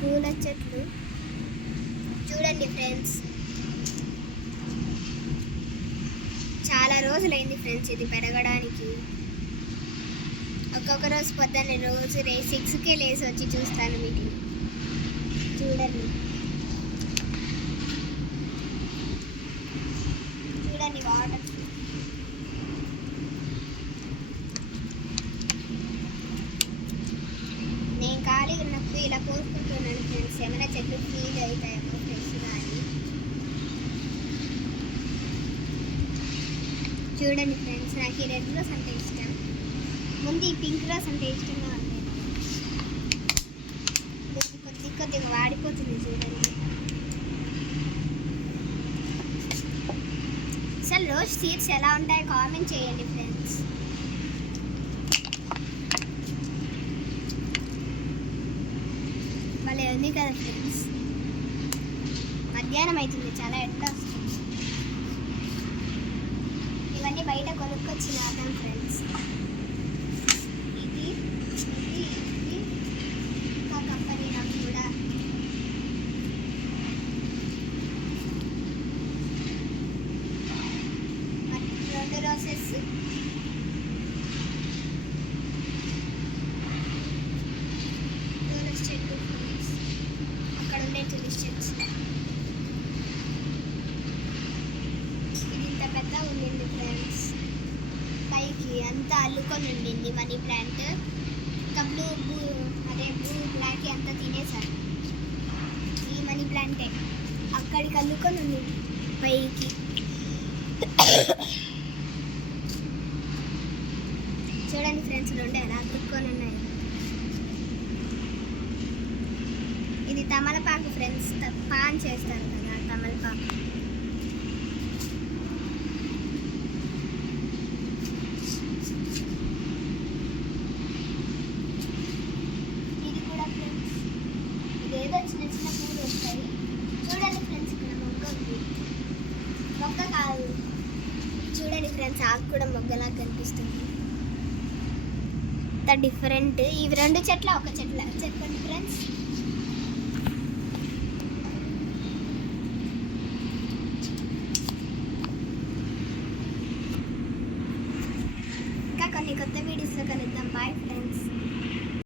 పూల చెట్లు చూడండి ఫ్రెండ్స్. చాలా రోజులైంది ఫ్రెండ్స్ ఇది పెరగడానికి. ఒక్కొక్క రోజు పొద్దున్నే రోజు 6కే లేసి వచ్చి చూస్తాను వీటిని. చూడండి చూడండి వాటర్. నేను ఖాళీ ఉన్నప్పుడు ఇలా కోసుకుంటున్నాను ఫ్రెండ్స్. ఏమైనా చెట్లు ఫీల్ అవుతాయేమో ఫ్రెష్గా అని. చూడండి ఫ్రెండ్స్, నాకు ఈ రెడ్ రోజ్ అంటే ఇష్టం. ముందు ఈ పింక్ రోజ్ అంటే ఇష్టంగా ఉండేది. కొద్దిగా వాడిపోతుంది చూడండి. అసలు రోజ్ సీడ్స్ ఎలా ఉంటాయో కామెంట్ చేయండి ఫ్రెండ్స్. భలే ఉంది కదా ఫ్రెండ్స్. మధ్యాహ్నం అవుతుంది, చాలా ఎండ వస్తుంది. ఇవన్నీ బయట కొనుక్కొచ్చి నాటాం ఫ్రెండ్స్. ఇది ఒక కంపెనీ నాకు కూడా. రెండు రోజెస్ చెట్టు అక్కడ ఉండే తులసి చెట్టు. ఇది ఇంత పెద్ద ఉండింది ఫ్రెండ్స్. పైకి అంతా అల్లుకొని ఉండింది మనీ ప్లాంట్. ఇంకా బ్లూ బ్లాక్ అంతా తినేసారు. ఈ మనీ ప్లాంటే అక్కడికి అల్లుకొని ఉండింది పైకి. చూడండి ఫ్రెండ్స్, రెండు ఎలా అతుక్కొని ఉన్నాయి. ఇది తమలపాకు ఫ్రెండ్స్. పాన్ చేస్తారు కదా తమలపాకు. ఇది కూడా ఫ్రెండ్స్, ఇదేదో చిన్న చిన్న పూలు వస్తాయి. చూడండి ఫ్రెండ్స్, ఇక్కడ మొగ్గ ఉంది. మొగ్గ కాదు, చూడండి ఫ్రెండ్స్, ఆకు కూడా మొగ్గలా కనిపిస్తుంది. డిఫరెంట్. ఇవి రెండు చెట్ల ఒక చెట్ల చెప్పండి ఫ్రెండ్స్.